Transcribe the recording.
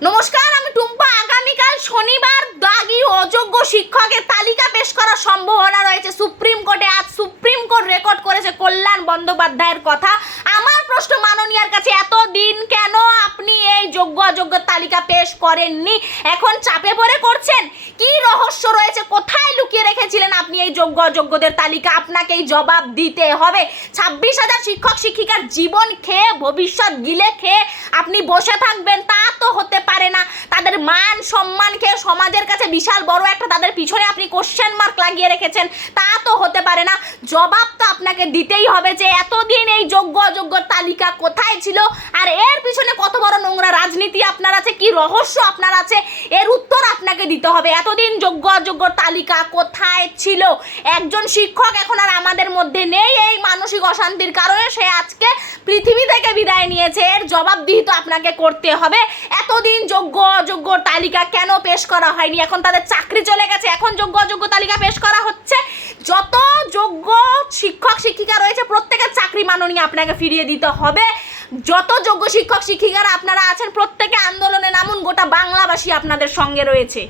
নমস্কার, আমি টুম্পা। আগামীকাল শনিবার দাগি অযোগ্য শিক্ষকের তালিকা পেশ করার সম্ভাবনা রয়েছে সুপ্রিম কোর্টে। আজ সুপ্রিম কোর্ট রেকর্ড করেছে কল্যাণ বন্দ্যোপাধ্যায়ের কথা। আমার প্রশ্ন মাননীয়ার কাছে, এতদিন কেন আপনি এই যোগ্য অযোগ্য তালিকা পেশ করেননি? এখন চাপে পড়ে করছেন? কি রহস্য রয়েছে? কোথায় লুকিয়ে রেখেছিলেন আপনি এই যোগ্য অযোগ্যদের তালিকা? আপনাকেই জবাব দিতে হবে। 26,000 শিক্ষক শিক্ষিকার জীবন খেয়ে, ভবিষ্যৎ গিলে খেয়ে আপনি বসে থাকবেন, তা তো হতে পারে না। তাদের মান সম্মান খেয়ে সমাজের কাছে বিশাল বড় একটা তাদের পিছনে আপনি কোশ্চেন মার্ক লাগিয়ে রেখেছেন, তা তো হতে পারে না। জবাব তো আপনাকে দিতেই হবে যে এতদিন এই যোগ্য অযোগ্যর তালিকা কোথায় ছিল, আর এর পিছনে কত বড় নোংরা রাজনীতি আপনার আছে, কি রহস্য আপনার আছে, এর উত্তর আপনাকে দিতে হবে। এতদিন যোগ্য অযোগ্যর তালিকা কোথায় ছিল? একজন শিক্ষক এখন আর আমাদের মধ্যে নেই এই মানসিক অশান্তির কারণে, সে আজকে পৃথিবী থেকে বিদায় নিয়েছে। এর জবাবদিহি তো আপনাকে করতে হবে। এতদিন যোগ্য অযোগ্য তালিকা কেন পেশ করা হয়নি? এখন তাদের চাকরি চলে গেছে, এখন যোগ্য অযোগ্য তালিকা পেশ করা হচ্ছে। যত যোগ্য শিক্ষক শিক্ষিকা রয়েছে প্রত্যেকের চাকরি মাননীয় আপনাকে ফিরিয়ে দিতে হবে। যত যোগ্য শিক্ষক শিক্ষিকারা আপনারা আছেন প্রত্যেকে আন্দোলনে নামুন, গোটা বাংলাবাসী আপনাদের সঙ্গে রয়েছে।